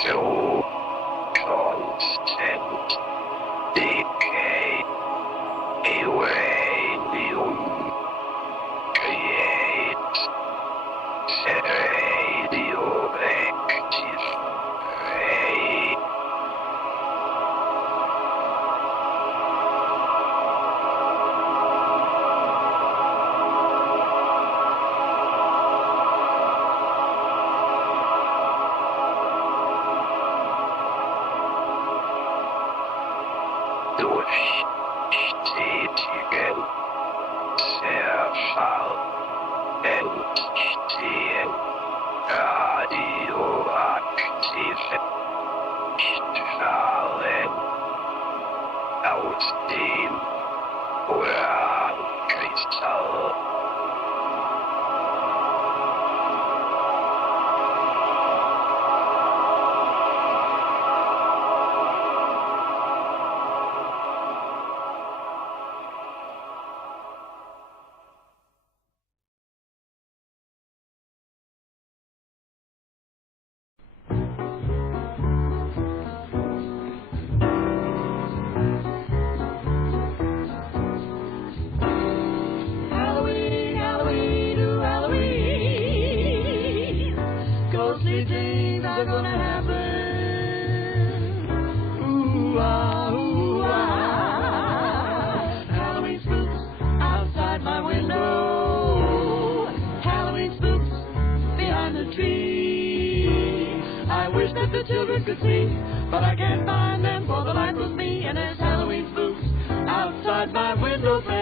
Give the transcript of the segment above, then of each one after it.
So constant decay uranium creates radioactive ray. Durchtätigen Zerfall entstehen radioaktive Strahlen aus dem Urankristall. But I can't find them, for the light was me, and there's Halloween spooks outside my window pane.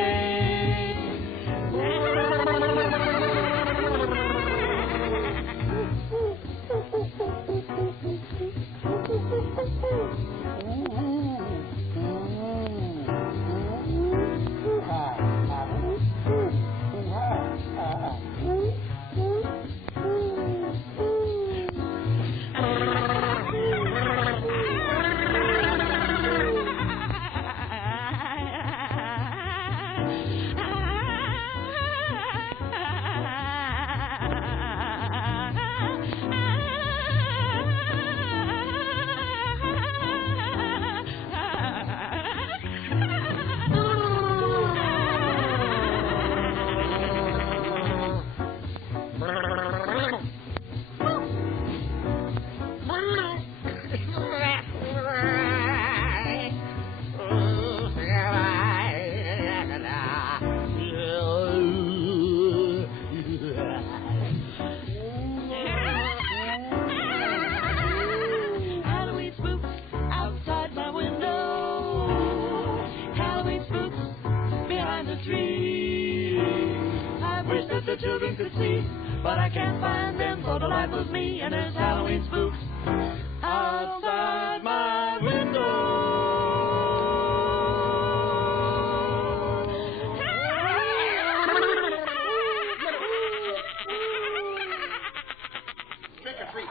Children could see, but I can't find them, for the light was me, and there's Halloween spooks outside my window. Trick or treat.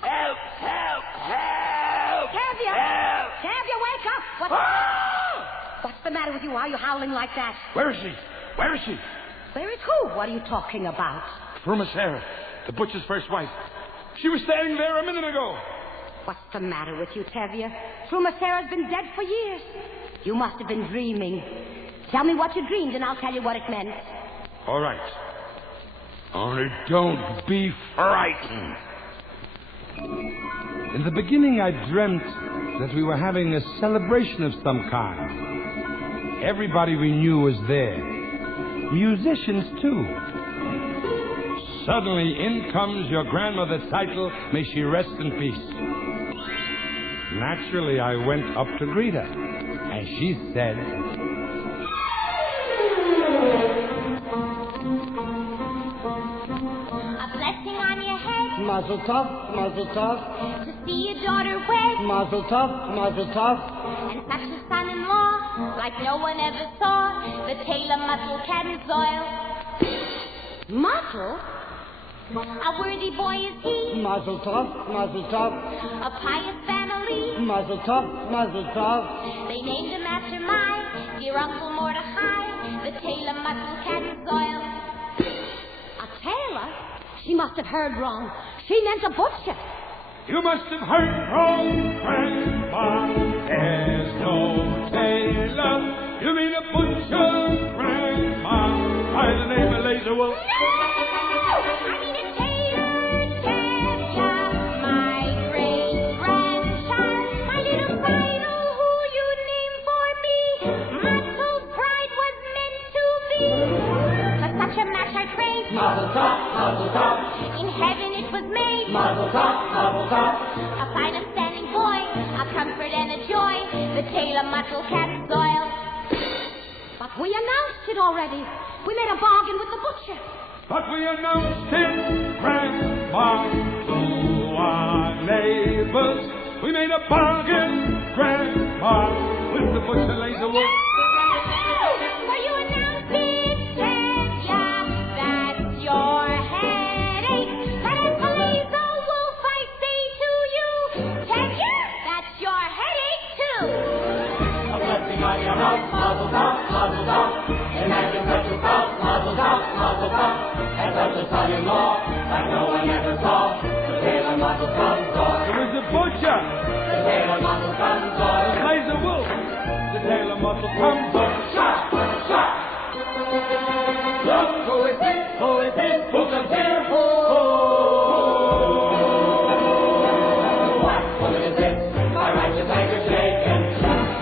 Help! Help! Help! Tavia! Help! Tavia, wake up! What's the matter with you? Why are you howling like that? Where is she? Where is she? Where is who? What are you talking about? Sarah, the butcher's first wife. She was standing there a minute ago. What's the matter with you, Tavia? Sarah's been dead for years. You must have been dreaming. Tell me what you dreamed, and I'll tell you what it meant. All right. Only don't be frightened. In the beginning, I dreamt that we were having a celebration of some kind. Everybody we knew was there. Musicians, too. Suddenly, in comes your grandmother's title, may she rest in peace. Naturally, I went up to greet her, and she said, A blessing on your head. Mazel tov, mazel tov. To see your daughter wed. Mazel tov, mazel tov. And such a son-in-law, like no one ever saw. The tailor muscle cadden's oil. Muscle? A worthy boy is he. Mazel tov, mazel tov. A pious family. Mazel tov, mazel tov. They named him after my dear Uncle Mordecai. The tailor muscle cadden's oil. A tailor? She must have heard wrong. She meant a butcher. You must have heard wrong, Grandma. There's no tailor. You mean a butcher, Grandma, by the name of Laser Wolf. I mean a tailor, Tavia, my great-grandchild, my little final who you named for me. Muscle pride was meant to be. For such a match I crave. Mazel tov, mazel tov. In heaven it was made. Mazel tov, mazel tov. A fine upstanding boy, a comfort and a joy. The tailor muscle cadden's oil. But we announced it already. We made a bargain with the butcher. But we announced it, Grandma, to our neighbors. We made a bargain, Grandma, with the butcher Laser Wolf. For you announced it, Tavia, that's your headache. But as the Laser Wolf, I say to you, Tavia, that's your headache too. A blessing on your house, mazel tov, mazel tov. Imagine such a spouse, mazel tov, mazel tov. And such a son-in-law, like no one ever saw. The tailor mazel comes on. It was the butcher, The tailor mazel comes on. Laser Wolf. The tailor muscle comes on. Shot, shot. Look, who is this? Who is this? Who comes here? Who? What woman is this? My righteous anger shaken.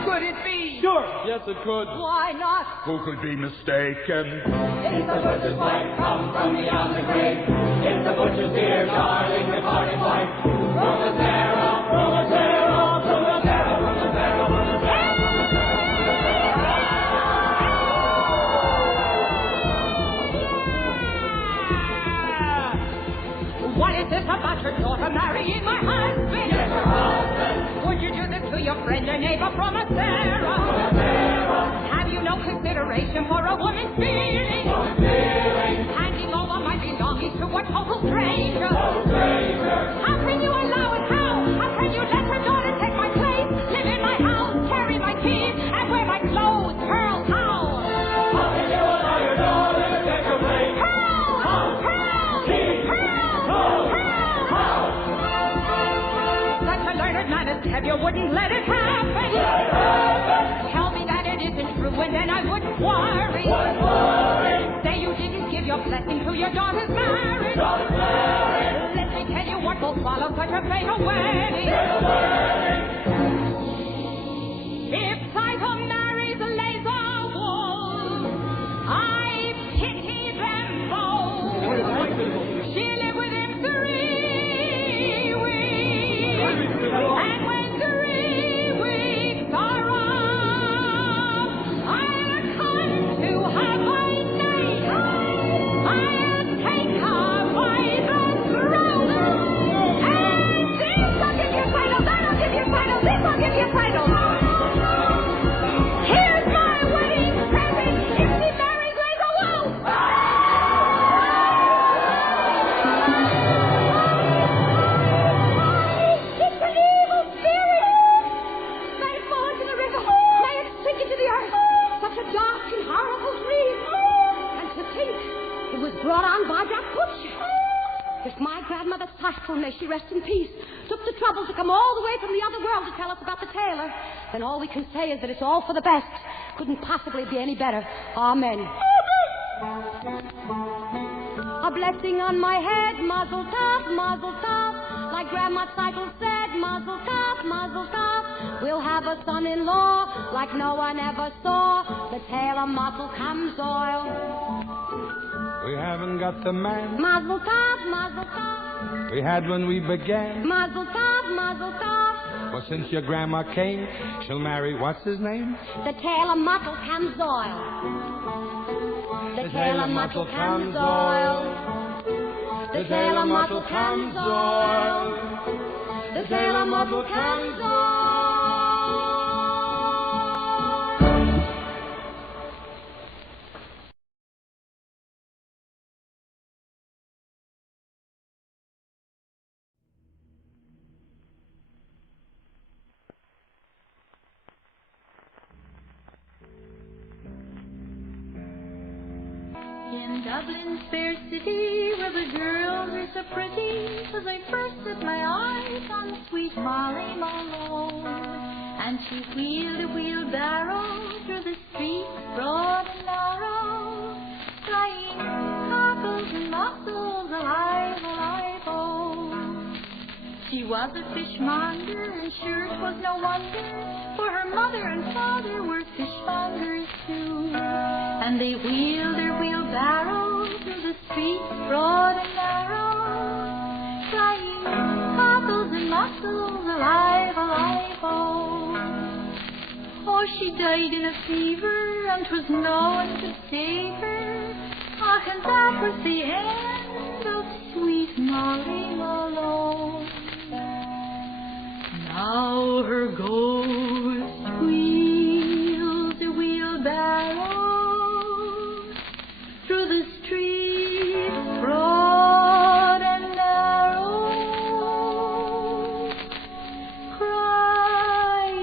Could it be? Sure, yes it could. Why not? Who could be mistaken? It's the butcher's wife, come from beyond the grave. It's the butcher's dear, darling, departed wife. From the barrel, from the barrel, from the barrel, from the barrel, from the barrel. What is this about your daughter marrying my husband? Yes, her husband. Would you do this to your friend and neighbor from a Sarah? Have you no consideration for a woman's feelings? Handing over my belongings to a total stranger. How can you allow it? How can you let her daughter take my place, live in my house, carry my keys, and wear my clothes? Pearl, how? How can you allow your daughter to take your place? Such a learned man as Tavia wouldn't let it happen. Tell me that it isn't true, and then I wouldn't worry. Say you didn't give your blessing to your daughter's marriage. Let me tell you what will follow such a fatal wedding. If Psycho marries Laser Wolf, I pity them both. She'll live with him 3 weeks. And when 3 weeks are up, I'll come to her by night. I'll take her by the throat. And this, I'll give you a final, that'll give niece took the trouble to come all the way from the other world to tell us about the tailor, then all we can say is that it's all for the best. Couldn't possibly be any better. Amen. A blessing on my head, mazel tov, mazel tov. Like Grandma Seidel said, mazel tov, mazel tov. We'll have a son-in-law like no one ever saw. The tailor mazel comes oil. We haven't got the man Mazel tov, mazel tov. we had when we began. Mazel tov, mazel tov. Well, since your grandma came, she'll marry what's his name? The tailor mazel comes oil. The tailor mazel comes oil. The tailor mazel comes oil. The tailor mazel comes oil. In Dublin's fair city, where the girls are so pretty, 'twas I first set my eyes on sweet Molly Malone. And she wheeled a wheelbarrow through the streets, broad and narrow, crying, cockles and mussels, alive, alive, oh. She was a fishmonger, and sure 'twas no wonder, for her mother and father were fishmongers too. And they wheeled their wheelbarrow through the streets, broad and narrow, crying, cockles and mussels, alive, alive, oh. Oh, she died in a fever, and 'twas no one could save her. Ah, and that was the end of sweet Molly Malone. Now her ghost wheels a wheelbarrow through the streets, broad and narrow, crying,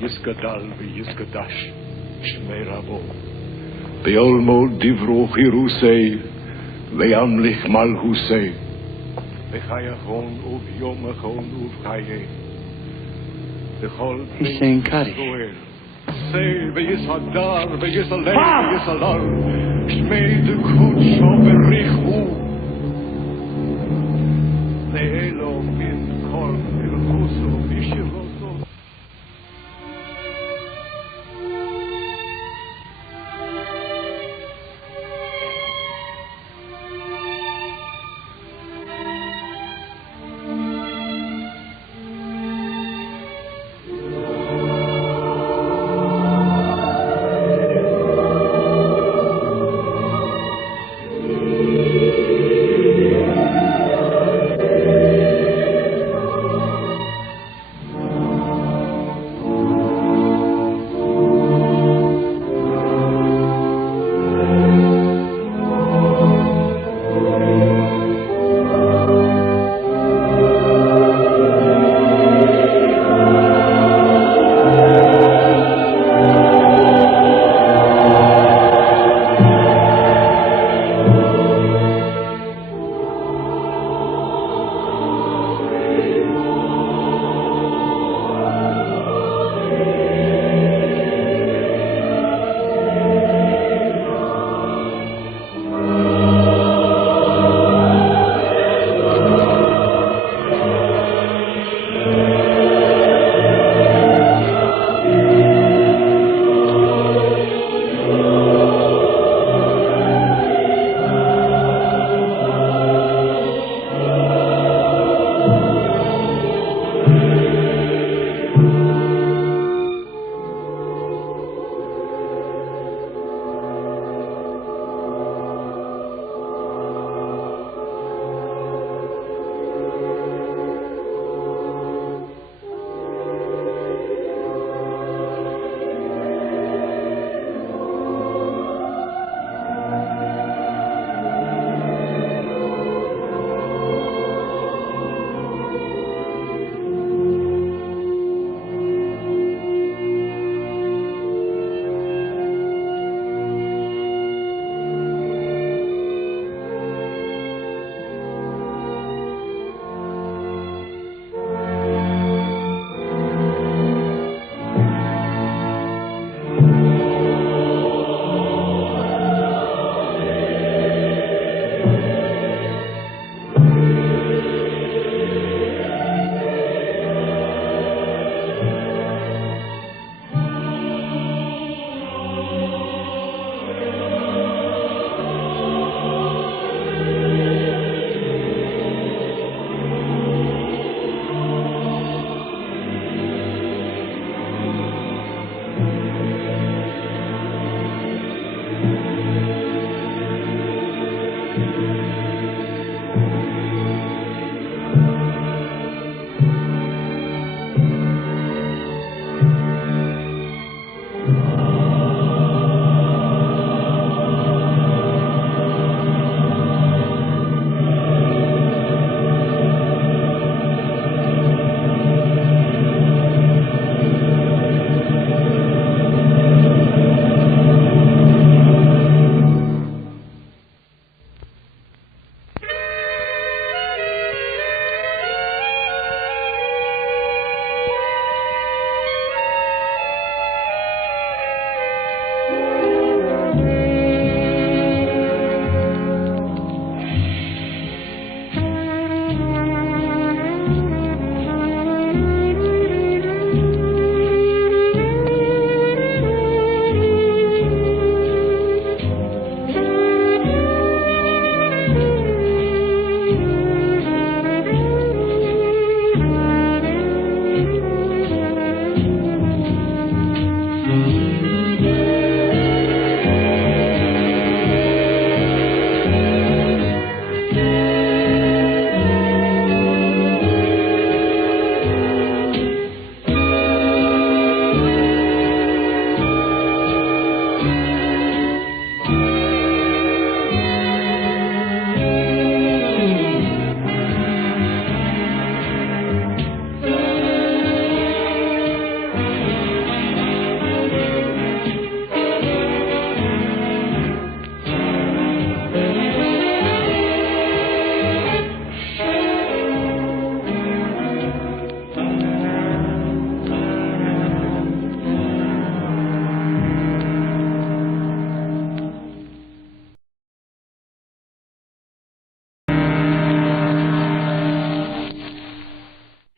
Yisgadal v'yisgadash shmei rabo Be'olmo divru chirusei Ve'amlich malhusei V'chayachon u'vyomachon u'vchaye He's saying Kari. Say v'yishadar v'yishalei v'yishalal Shmei d'kudsho v'richu Le'elo min kol ilchusu v'shiroso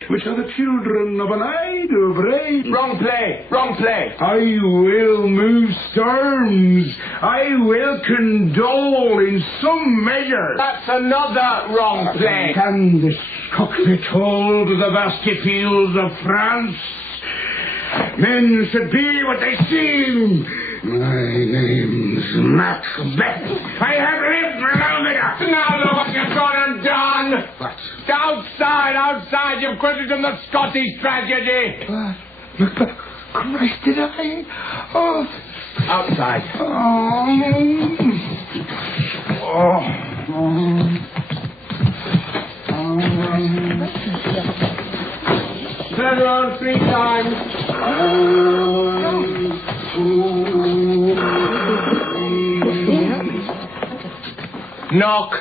which are the children of an idle brave. Wrong play. Wrong play. I will move storms. I will condole in some measure. That's another wrong play. Can this cockpit hold the vasty fields of France? Men should be what they seem. My name's Macbeth. I have lived for no vigor. Now look what you've gone and done. What? Outside, you've quoted in the Scottish tragedy. Macbeth. Christ, did I? Oh. Outside. Turn around 3 times. Knock.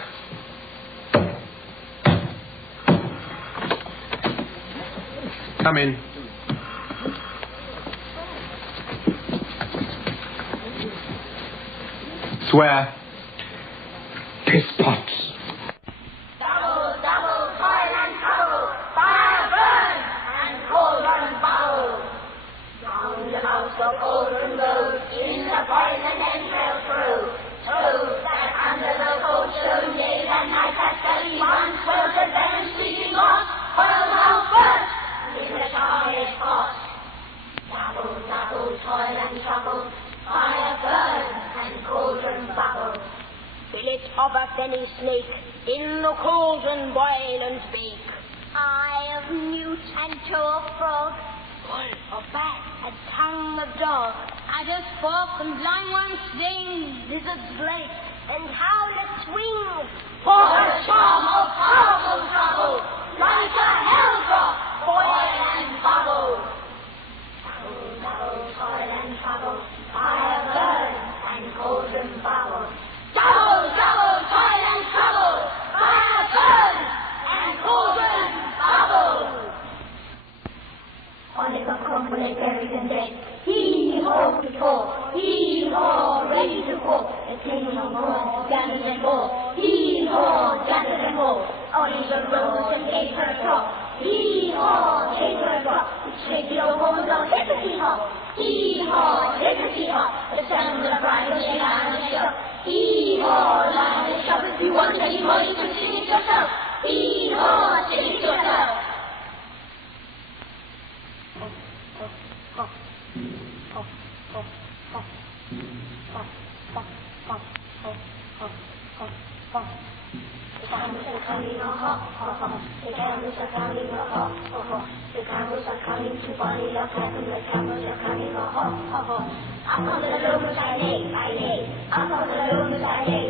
Come in. Swear. Piss pots. Double, toil and trouble, fire burn, and cauldron bubble. Round about the cauldron road, in the poison entrail through. True, that under the cold stone day and night that scully one sweltered then sleeping lost, oil house burst, in the charnage pot. Double, toil and trouble, fire burn, and cauldron bubble. Billet of a fenny snake, in the cauldron boil and bake. Eye of newt and toe of frog, bull of bat and tongue of dog. Adder's fork and blind one sting, lizard's blade and howlet's wing. For the charm of powerful trouble, like a hell drop, boil and bubble. Double, toil and trouble, fire burn and cauldron bubble. Double, toil and trouble, fire burn, and cauldron bubble. Oliver Cromwell buried and dead. Hee-haw to talk, hee-haw, ready to walk. The king of war, gathered them all. Hee-haw, gathered them all. Oliver rose and gave her a talk. Hee-haw, gave her a drop. Straight the old woman go hippity-hop. Hee-haw, hippity-hop. The sound of the bride was lying on the shelf. Hee-haw, lie on the shelf. If you want any more, you can sing it yourself. Hee-haw, sing it yourself. The camels are coming, the camels are coming to body of heaven, the camels are coming, up on the looms I lay, up on the looms I lay,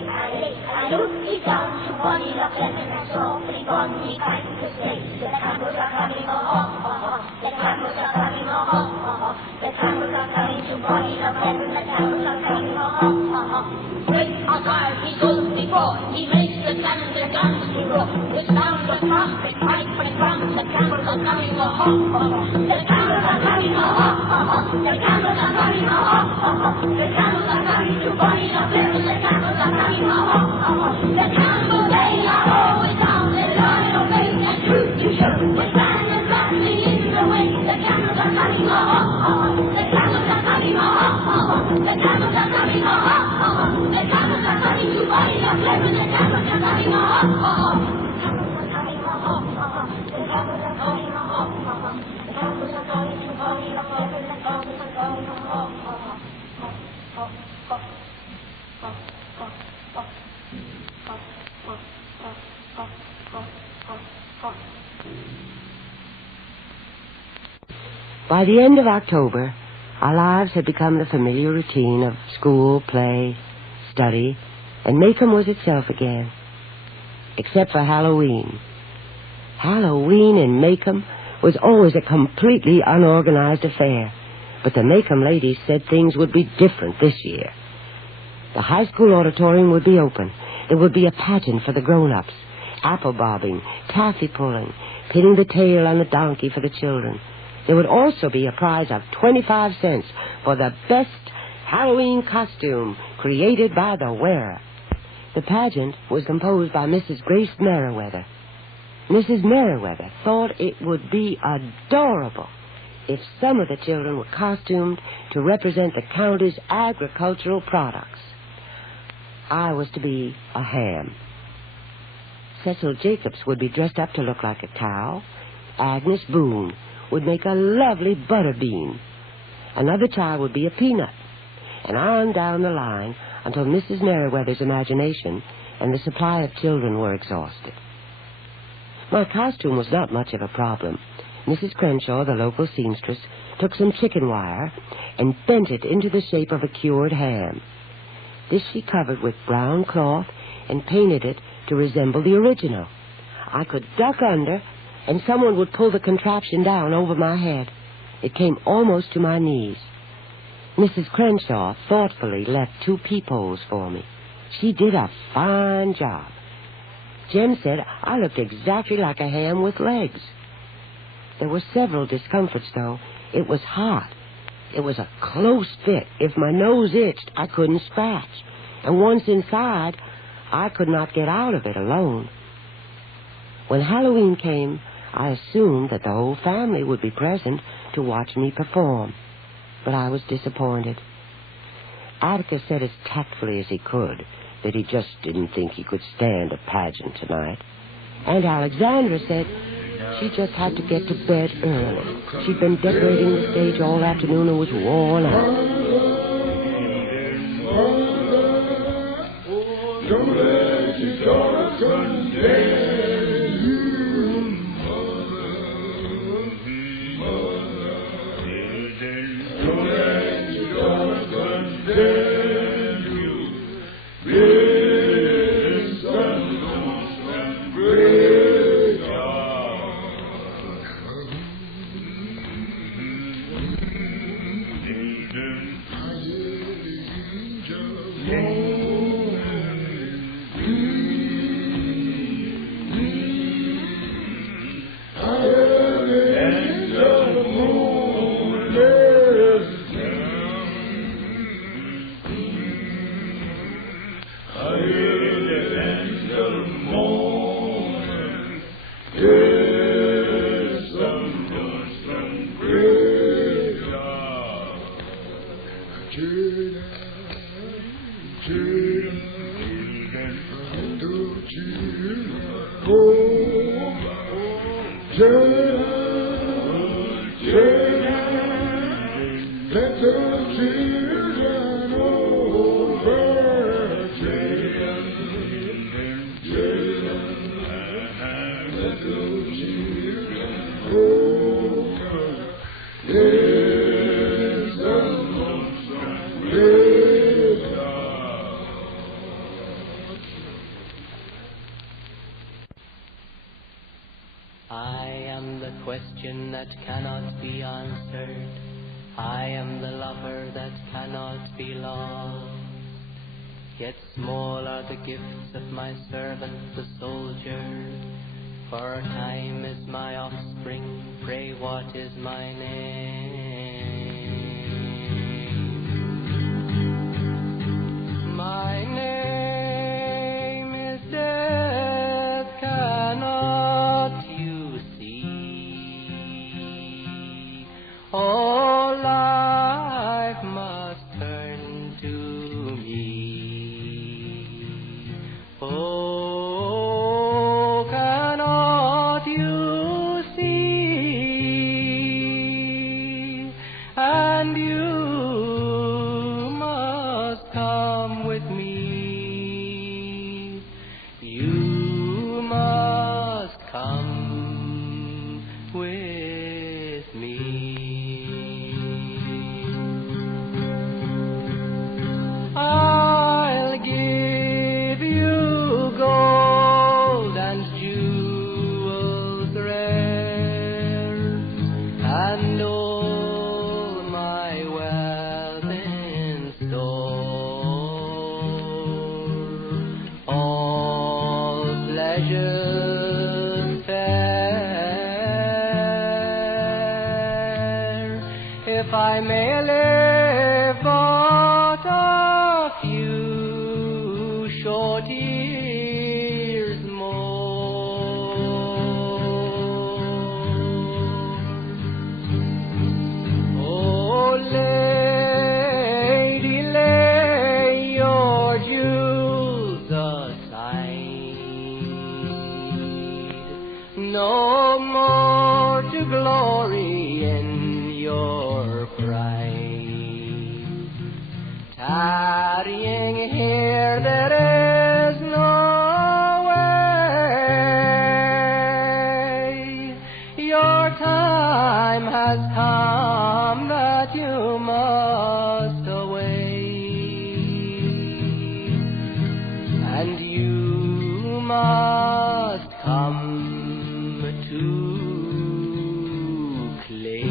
I look it down to body of heaven, and softly gone me kind to stay. The camels are coming, the camels are coming, the camels are coming to body of heaven, the camels are coming, Great on fire he goes before, he makes the cannons and guns to roar. The sound of trumpet, pipe and drum, the camels are coming, the camels are coming, the camels are coming, the camels are coming to body of heaven, the camels are coming, the camels they are always down, they lie obey and true to show. The band is rattling in the wind, the camels are coming, the camels are coming, the camels are coming, the camels are coming to body of heaven, the camels are coming, By the end of October, our lives had become the familiar routine of school, play, study, and Maycomb was itself again. Except for Halloween. Halloween in Maycomb was always a completely unorganized affair, but the Maycomb ladies said things would be different this year. The high school auditorium would be open. There would be a pageant for the grown-ups, apple bobbing, taffy pulling, pinning the tail on the donkey for the children. There would also be a prize of 25 cents for the best Halloween costume created by the wearer. The pageant was composed by Mrs. Grace Merriweather. Mrs. Merriweather thought it would be adorable if some of the children were costumed to represent the county's agricultural products. I was to be a ham. Cecil Jacobs would be dressed up to look like a cow. Agnes Boone would make a lovely butter bean. Another child would be a peanut. And on down the line until Mrs. Merriweather's imagination and the supply of children were exhausted. My costume was not much of a problem. Mrs. Crenshaw, the local seamstress, took some chicken wire and bent it into the shape of a cured ham. This she covered with brown cloth and painted it to resemble the original. I could duck under, and someone would pull the contraption down over my head. It came almost to my knees. Mrs. Crenshaw thoughtfully left 2 peepholes for me. She did a fine job. Jem said I looked exactly like a ham with legs. There were several discomforts, though. It was hot. It was a close fit. If my nose itched, I couldn't scratch. And once inside, I could not get out of it alone. When Halloween came, I assumed that the whole family would be present to watch me perform. But I was disappointed. Atticus said as tactfully as he could that he just didn't think he could stand a pageant tonight. And Alexandra said she just had to get to bed early. She'd been decorating the stage all afternoon and was worn out. Don't let your daughter condemn you, mother. Don't let your daughter condemn you. Yes, some great Yet small are the gifts of my servant the soldier, for a time is my offspring, pray what is my name? My name is Death, cannot you see? All life must turn to me. Oh, cannot you see? And you must come with me. You must come with me. I'll give you gold and jewels rare, and all my wealth in store, all pleasures fair, if I may live but a few short years more. no more to glory in your pride. Tarrying here, there is no way. Your time has come that you must away, and you must come to clay.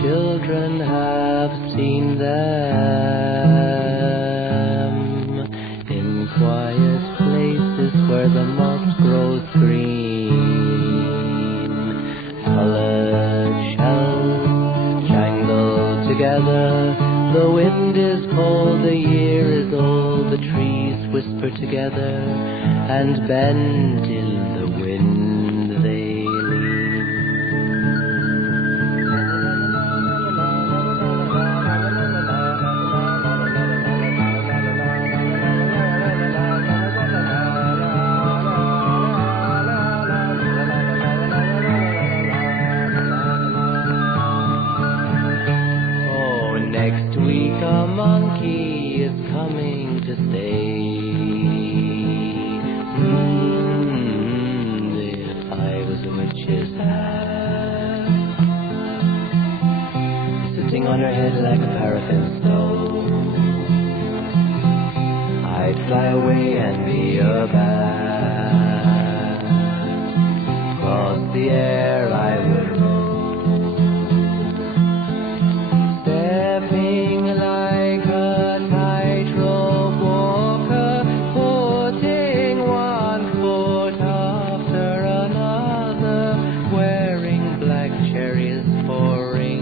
Children have seen them in quiet places where the moss grows green. Colored shells jangle together. The wind is cold, the year is old. The trees whisper together and bend in the wind they lean. Next week a monkey is coming to stay. If I was a witch's hat, sitting on her head like a paraffin stove, I'd fly away and be a bat. Across the air I would stepping like a tightrope walker, putting one foot after another, wearing black cherries for rings.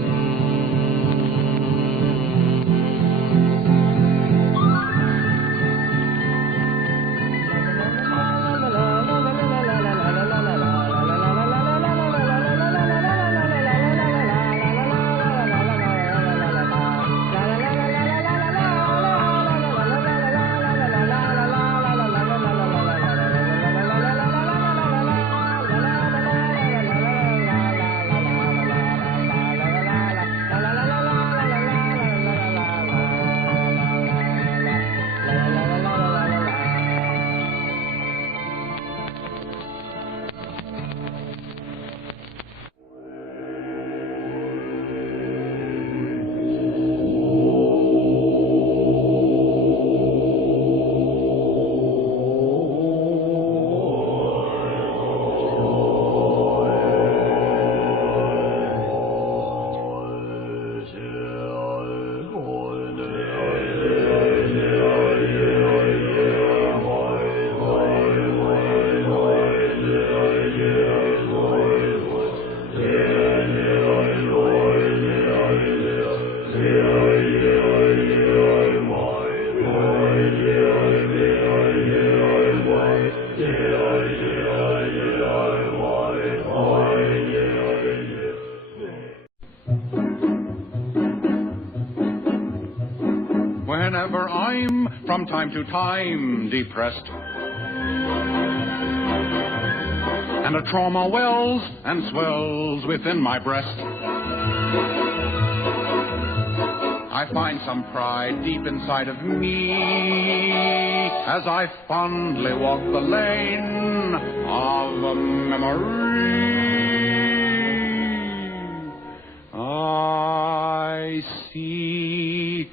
Whenever I'm from time to time depressed, and a trauma wells and swells within my breast, I find some pride deep inside of me as I fondly walk the lane of memory. I see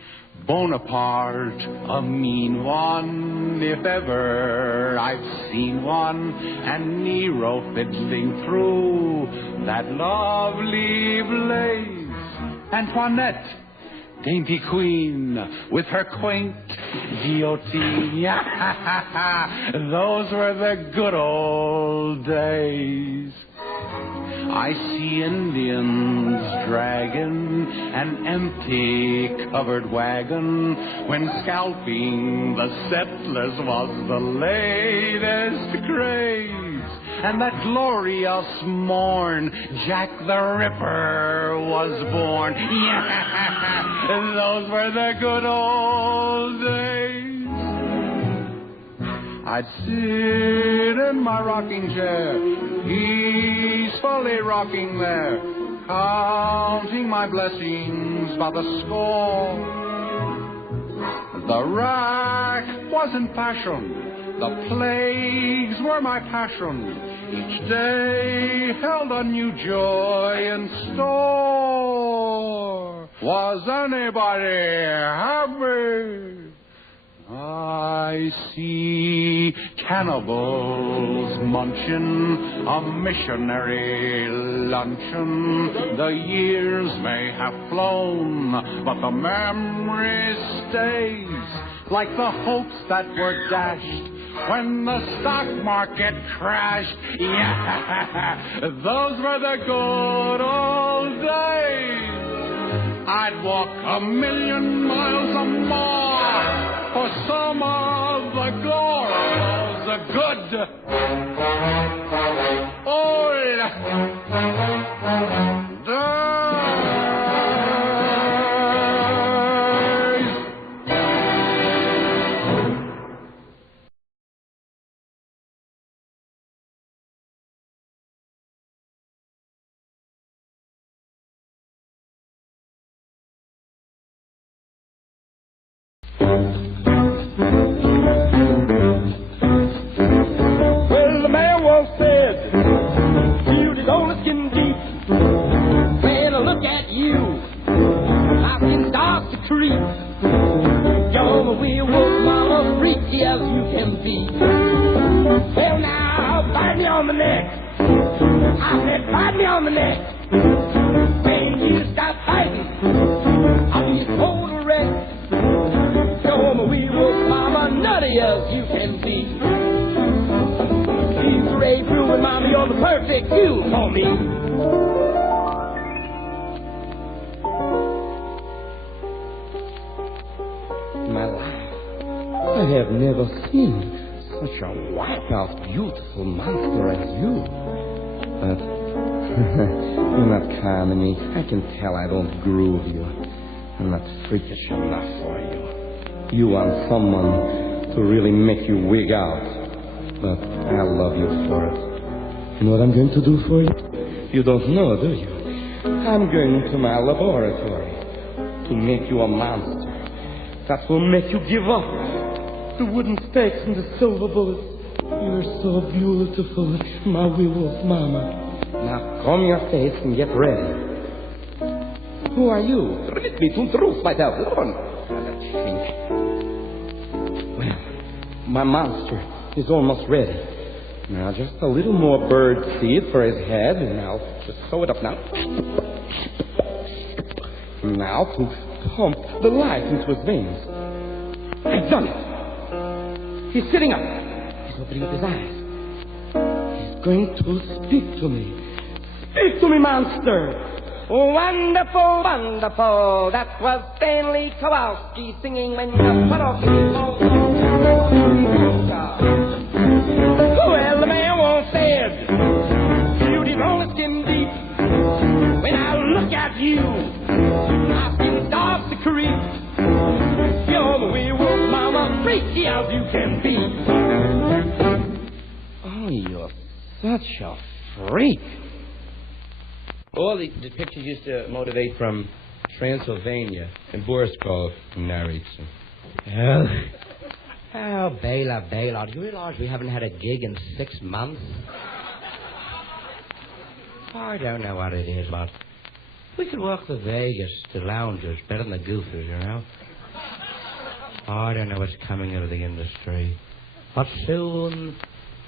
Bonaparte, a mean one, if ever I've seen one, and Nero fiddling through that lovely blaze. Antoinette, dainty queen, with her quaint guillotine. Those were the good old days. I see Indians dragging an empty covered wagon when scalping the settlers was the latest craze. And that glorious morn, Jack the Ripper was born. Yeah, those were the good old days. I'd sit in my rocking chair, peacefully rocking there, counting my blessings by the score. The rack was in passion, the plagues were my passion. Each day held a new joy in store. Was anybody happy? I see cannibals munching a missionary luncheon. The years may have flown, but the memory stays, like the hopes that were dashed when the stock market crashed. Yeah, those were the good old days. I'd walk 1,000,000 miles or more for some of the glory of the good old days. Well, the man once said, beauty's only skin deep. When I look at you, my skin starts to creep. You're the werewolf, mama, freaky as you can be. Well, now, bite me on the neck. I said, bite me on the neck. When you stop fighting, I'll be cold to rest. You're the werewolf, mama, nutty as you can be. She's Ray Brewer, mama, you're the perfect fuel for me. My life, I have never seen such a wipeout, beautiful monster as you. But you're not calming me. I can tell I don't groove you. I'm not freakish enough for you. You want someone to really make you wig out. But I love you for it. You know what I'm going to do for you? You don't know, do you? I'm going into my laboratory to make you a monster that will make you give up the wooden stakes and the silver bullets. You're so beautiful, my werewolf mama. Now comb your face and get ready. Who are you? Ritt me zum Truth by der Ohren. Well, my monster is almost ready. Now, just a little more bird seed for his head, and I'll just sew it up now. Now to pump the life into his veins. I've done it. He's sitting up. He's opening up his eyes. He's going to speak to me. Speak to me, monster! Wonderful, wonderful. That was Stanley Kowalski singing when the parochial falls. Well, the man once said, beauty's only skin deep. When I look at you, my skin starts to creep. You're the werewolf, mama, freaky as you can be. Oh, you're such a freak. All the pictures used to motivate from Transylvania, and Borskov narrates them. Oh, Bela, do you realize we haven't had a gig in 6 months? I don't know what it is, but we could work the Vegas, the loungers, better than the goofers, you know? I don't know what's coming out of the industry. But soon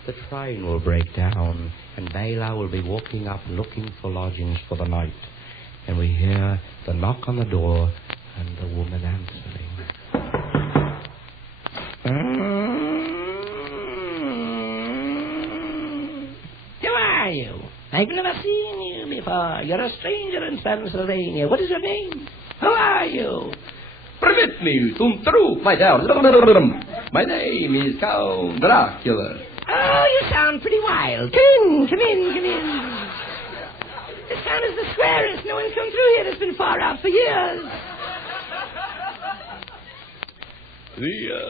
the train will break down, and Bela will be walking up looking for lodgings for the night. And we hear the knock on the door and the woman answering. Who are you? I've never seen you me for? You're a stranger in Pennsylvania. What is your name? Who are you? Permit me to introduce myself. My name is Count Dracula. Oh, you sound pretty wild. Come in. This town is the squarest. No one's come through here that's been far out for years.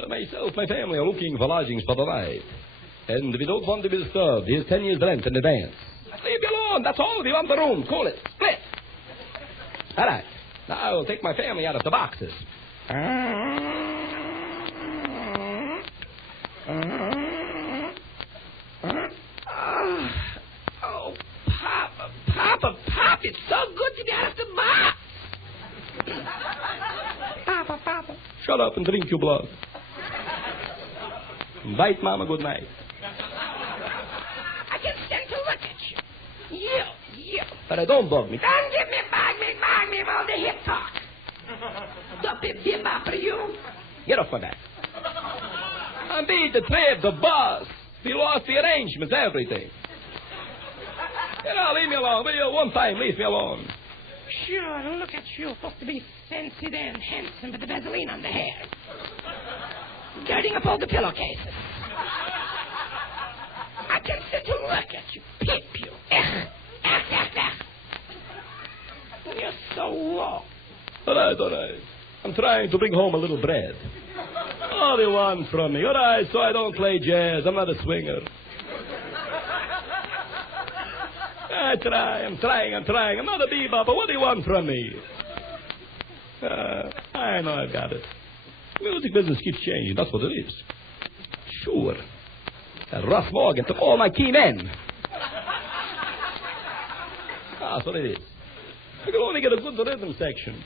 Myself, my family are looking for lodgings for the night. And we don't want to be disturbed. Here's 10 years' rent in advance. Leave me alone. That's all. We want the room. Call it. Split. All right. Now I'll take my family out of the boxes. Oh, Papa, it's so good to be out of the box. Papa. Shut up and drink your blood. Invite Mama good night. I can stand to look at you. You. But don't bug me. Don't give me bug me about the hip talk. Stop it, bebop for you. Get off my back. I made the trip, the bus. We lost the arrangements, everything. Leave me alone. Will you? One time, leave me alone. Sure, look at you. Supposed to be fancy and handsome with the Vaseline on the hair. Guarding up all the pillowcases. I can sit to look at you. Peep you. You're so low. All right. I'm trying to bring home a little bread. All you want from me. All right, so I don't play jazz. I'm not a swinger. I'm trying. I'm not a bebop, but what do you want from me? I know I've got it. Music business keeps changing. That's what it is. Sure. That Russ Morgan took all my key men. That's what it is. I can only get a good rhythm section.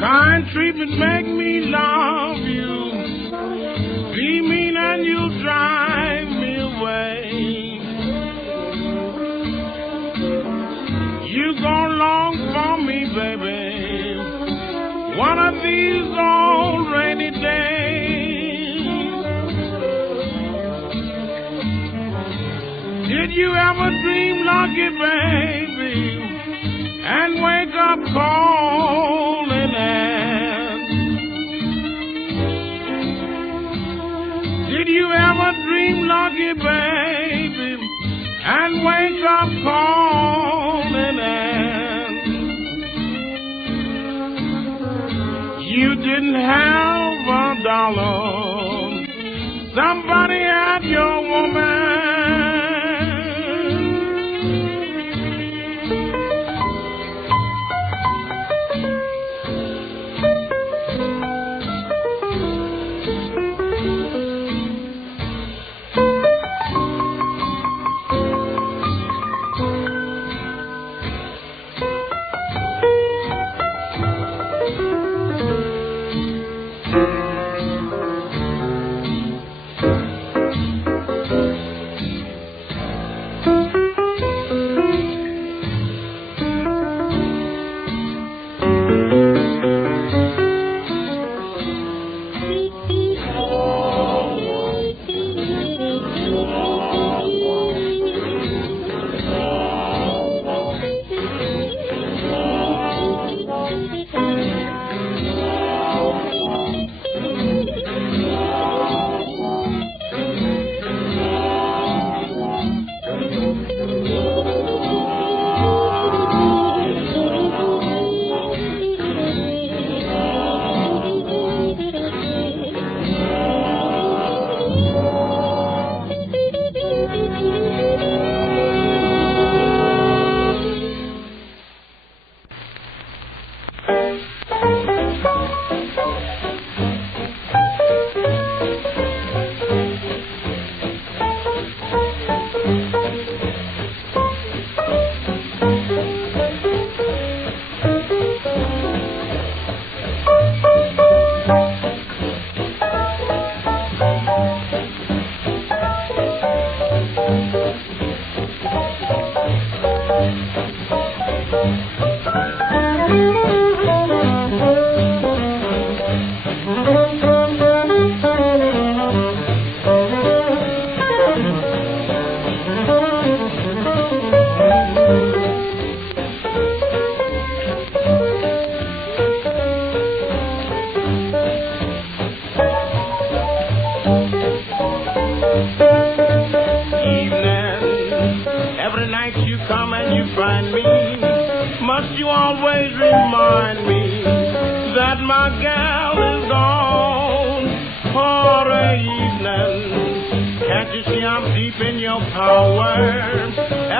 Kind treatment make me love you. Be mean and you'll drive me away. You gonna long for me, baby, one of these old rainy days. Did you ever dream lucky, baby, and wake up cold in hand? Did you ever dream lucky, baby, and wake up cold in hand? You didn't have a dollar, somebody had your woman.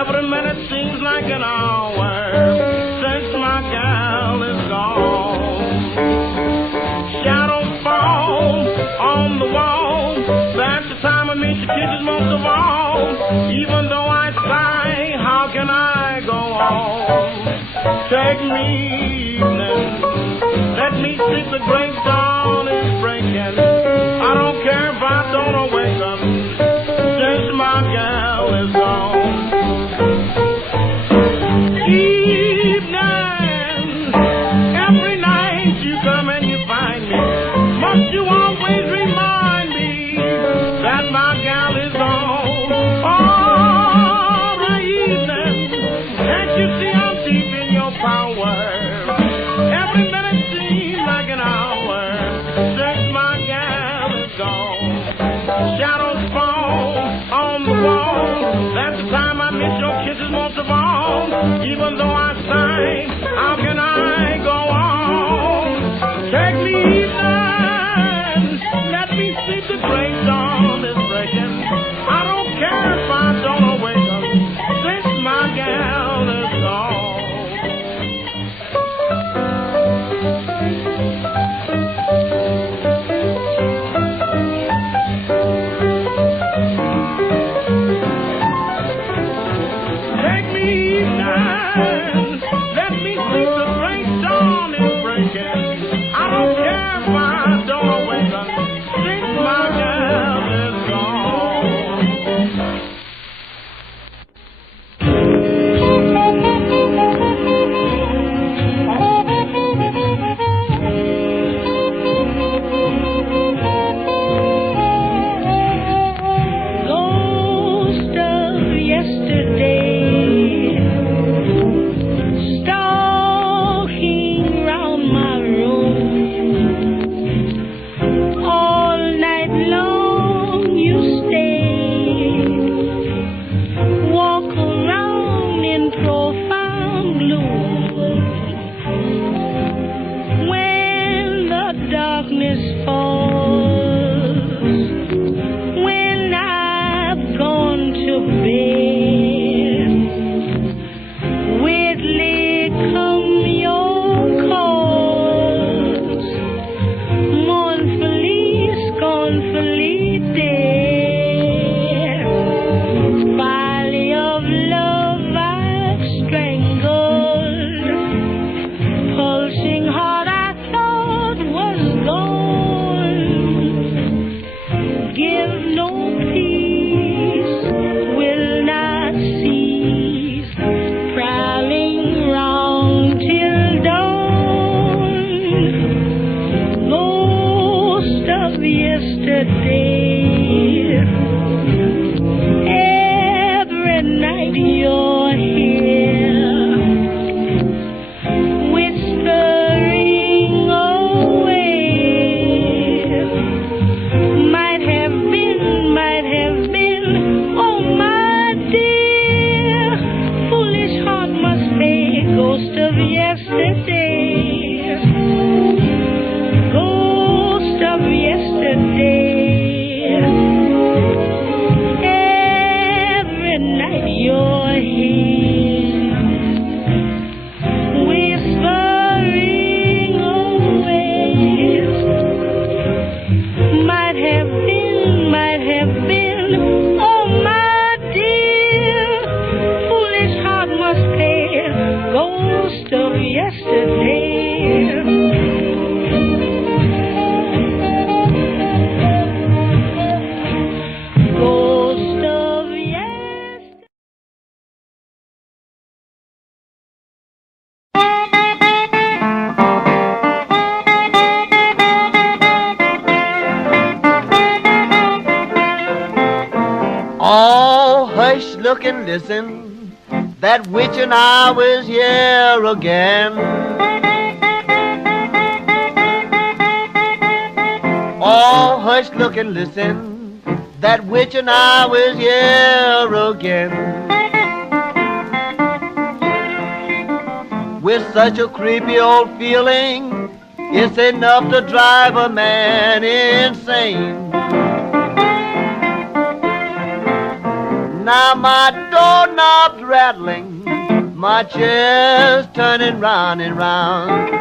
Every minute seems like an hour. yesterday. Every night you're here, whispering away. Might have been, oh my dear, foolish heart must pay, ghost of yesterday. Ghost of yesterday. Every night you're here, whispering away. Might have been, oh my dear, foolish heart must pay, ghost of yesterday. Oh, hush, look and listen, that witching hour is here again. Oh, hush, look and listen, that witching hour is here again. With such a creepy old feeling, it's enough to drive a man insane. Now my doorknob's rattling, my chair's turning round and round.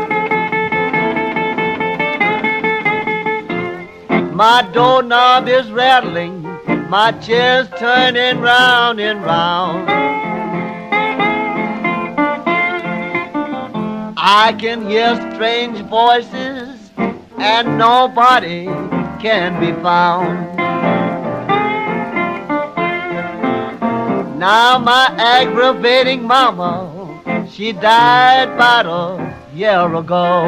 My doorknob is rattling, my chair's turning round and round. I can hear strange voices and nobody can be found. Now my aggravating mama, she died about a year ago.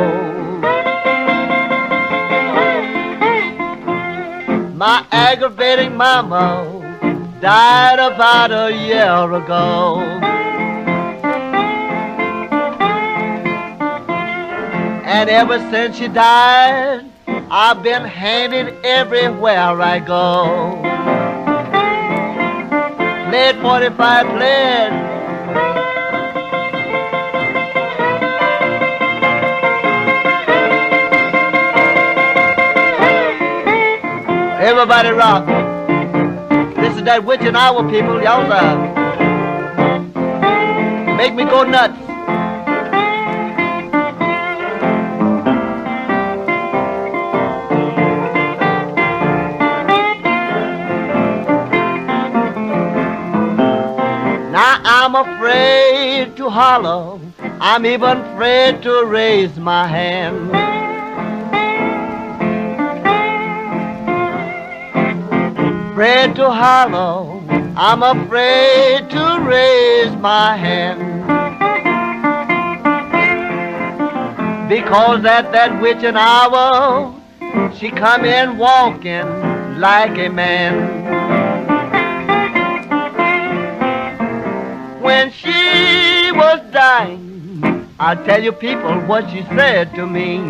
My aggravating mama died about a year ago. And ever since she died, I've been handed everywhere I go. Played 45, played. Everybody rock. This is that witching hour, people. Y'all make me go nuts. I'm afraid to holler, I'm even afraid to raise my hand. Afraid to holler, I'm afraid to raise my hand. Because at that witching hour, she come in walking like a man. When she was dying, I'll tell you people what she said to me.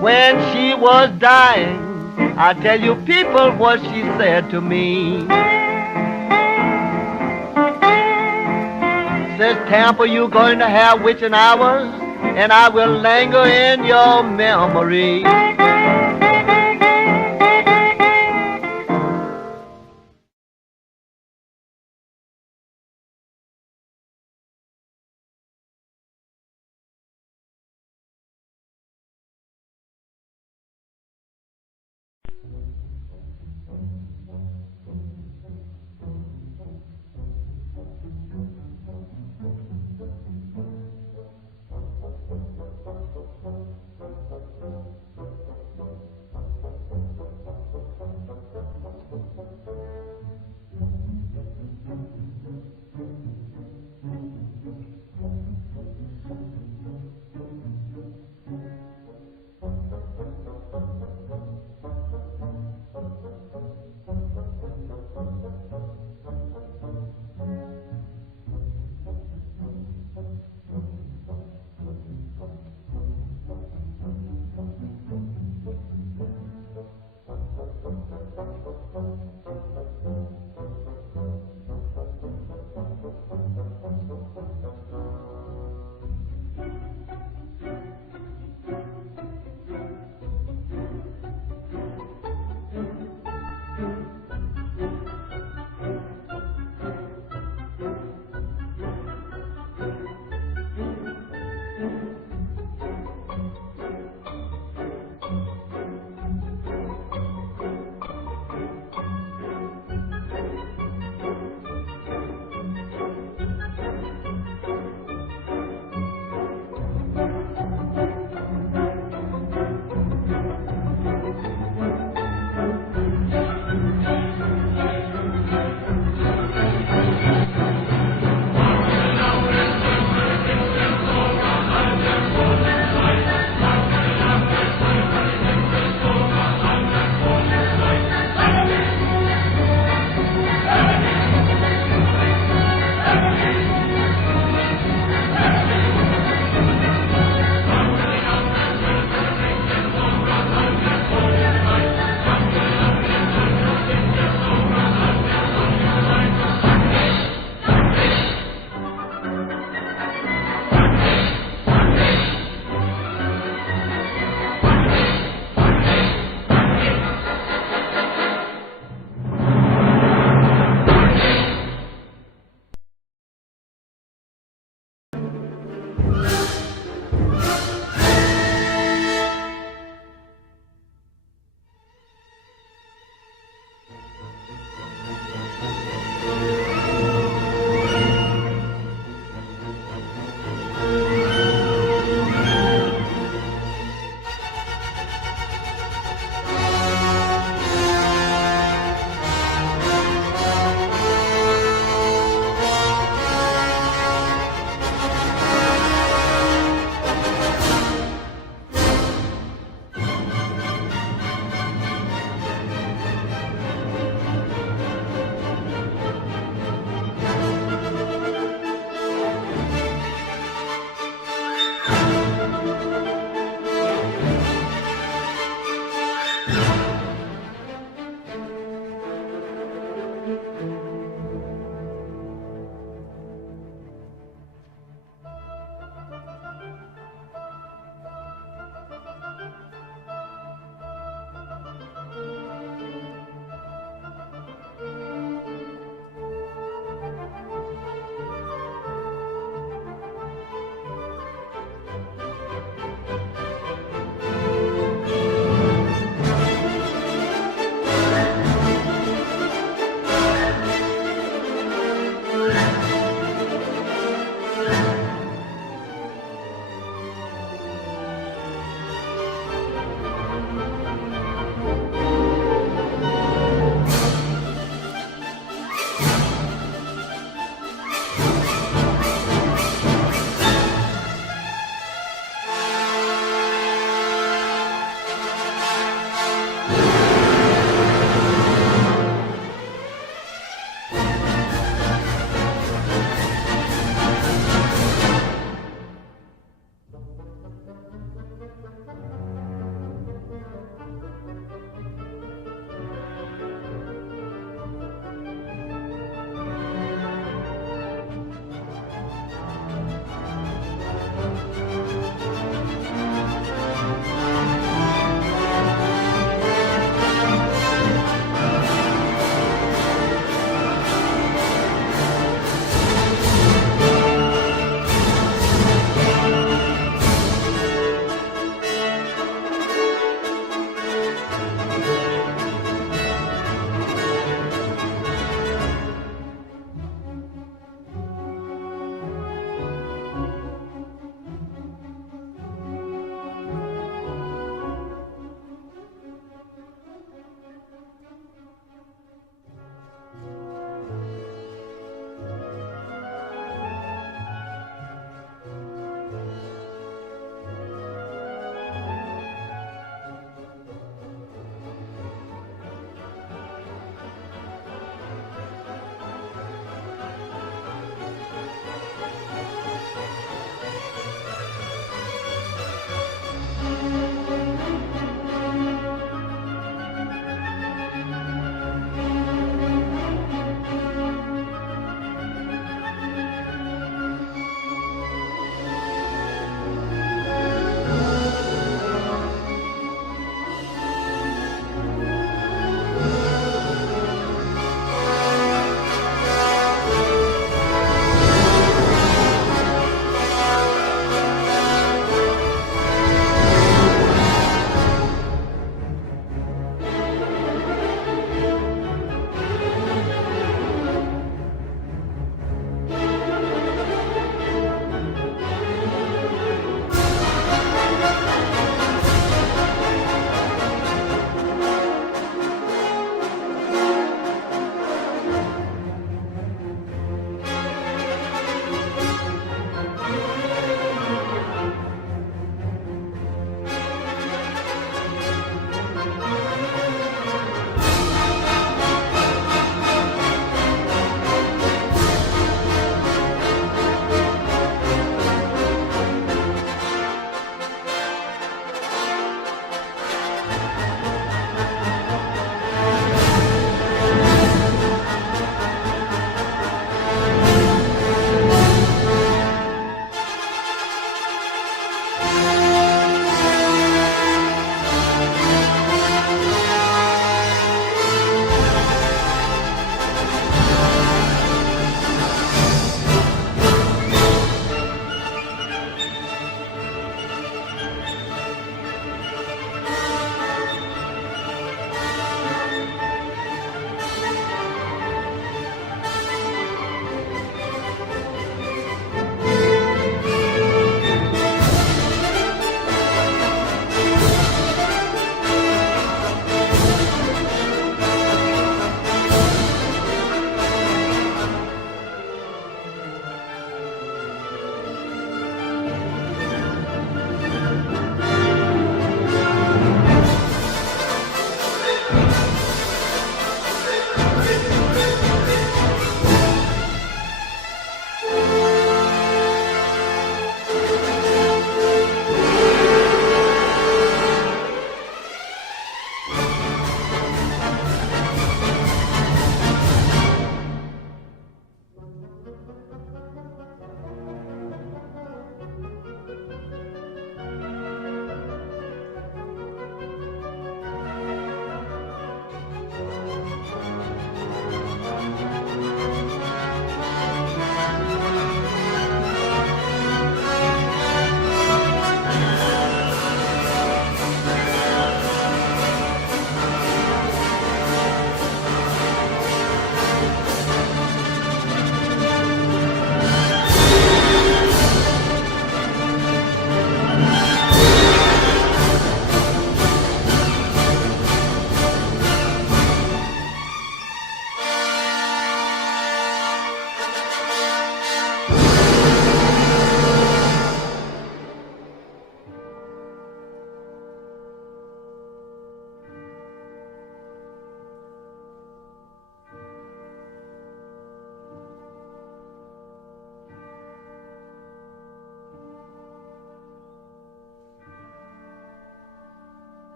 When she was dying, I'll tell you people what she said to me. Says, Tampa, you going to have witching hours, and I will linger in your memory.